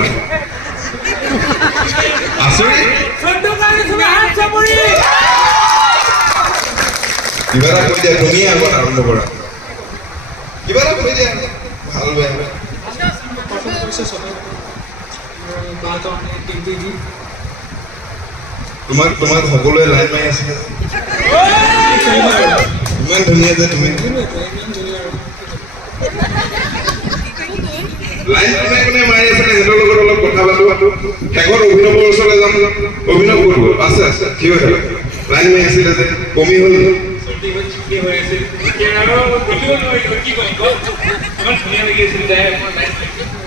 কি হ'ল তোমাৰ আচৰিত কিবা এটা কৈ দিয়া তুমিয়ে আগত আৰম্ভ কৰা কিবা এটা কৈ দিয়া ভালো তোমাক তোমাক সকলোৱে লাইন মাৰি আছিলে ইমান ধুনীয়া যে তুমি। লাইন কোনে কোনে মাৰি আছে সিহঁতৰ লগত অলপ কথা পাতো শেষত অভিনৱৰ ওচৰলৈ যাম। অভিনৱ ক'ত আছে আছে ঠিক আছে। লাইন মাৰি আছিলে যে কমি হ'ল।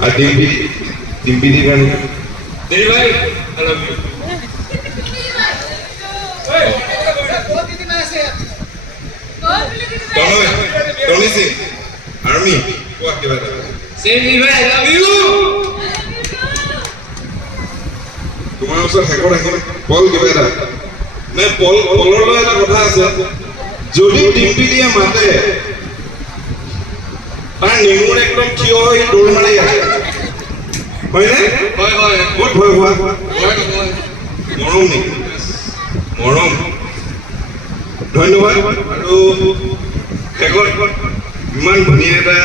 আৰু ডিম্পি ডিম্পি দি গান। Tanay Tony Singh army. কোৱা কিবা এটা। তোমাৰ ওচৰত শেষত এখন পল কিবা এটা নে পল পলৰ লগত এটা কথা আছে। যদি ডিম্পি দিয়ে মাতে তাৰ নেমুৰ একদম থিয় হৈ দৌৰ মাৰি আহে হয়নে ক'ত ভয় খোৱা মৰম নেকি? মৰম। ধন্যবাদ। আৰু শেষত ইমান ধুনীয়া এটা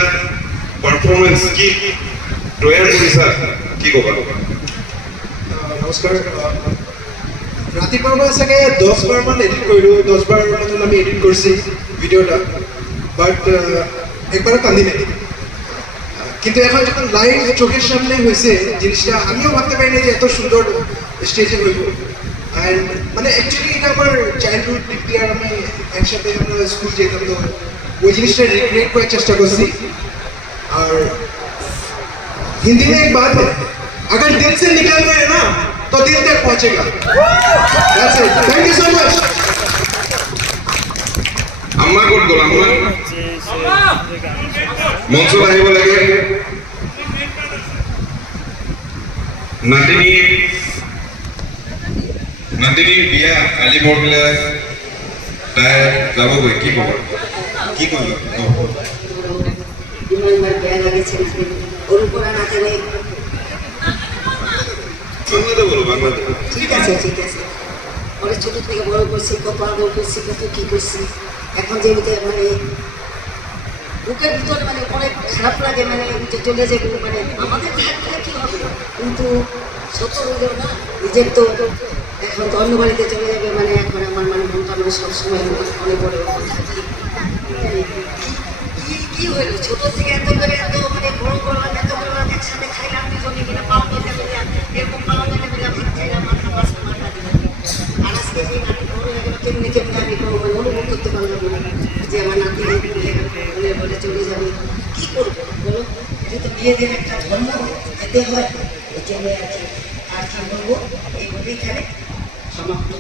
পাৰফৰ্মেঞ্চ কি? তৈয়াৰ কৰিছা কি ক'বা নমস্কাৰ ৰাতিপুৱাৰ পৰা চাগে দহ বাৰমান এডিট কৰিলোঁ দহ বাৰমান আমি এডিট কৰিছি ভিডিঅ'টা বাট একবারও কান্দি নাই কিন্তু এখন যখন লাইভ চোখের সামনে হয়েছে জিনিসটা আমিও ভাবতে পারিনি যে এত সুন্দর স্টেজে হইব অ্যান্ড মানে অ্যাকচুয়ালি এটা আমার চাইল্ডহুড ডিক্লেয়ার আমি একসাথে আমরা স্কুল যেতাম তো ওই জিনিসটা রিক্রিয়েট করার চেষ্টা করছি আর हिंदी में एक बात है अगर दिल से निकल गए ना तो दिल तक पहुंचेगा That's it. Thank you so much. আম্মা ক'ত গ'ল আম্মা মঞ্চত আহিব লাগে নাতিনী নাতিনীৰ বিয়া কালি পৰহিলে তাই যাবগৈ কি ক'ব কি কৰিবা আনাতে নেই। বাংলাতে বলো বাংলাতে। ঠিক আছে ঠিক আছে। অনেক ছোট থেকে বড় করছি কত আদর করছি কত কি করছি। এখন যে মানে বুকের ভিতরে মানে অনেক খারাপ লাগে মানে চলে যাবে মানে আমাদের থাকলে কি হবে? কিন্তু সত্য হইলেও না নিজের তো এখন তো অন্য বাড়িতে চলে যাবে মানে এখন আমার মানে মনটা মানে সবসময় পড়ে ওরকম থাকি কি হইল ছোট থেকে এত করে এত মানে বড় করলাম এত করলাম একসাথে খাইলাম দুজনে মিলে পাওয়া গেলে দিলাম এরকম পাওয়া গেলে আমি কেমনি কেমনি করব অনুভব করতে পারলাম যে আমার বলে চলে যাবে কি করব বলো যেহেতু মেয়েদের একটা ধর্ম হয় এই জন্য আর কি আর কি বলব এইভাবেই খেলে সমাপ্ত।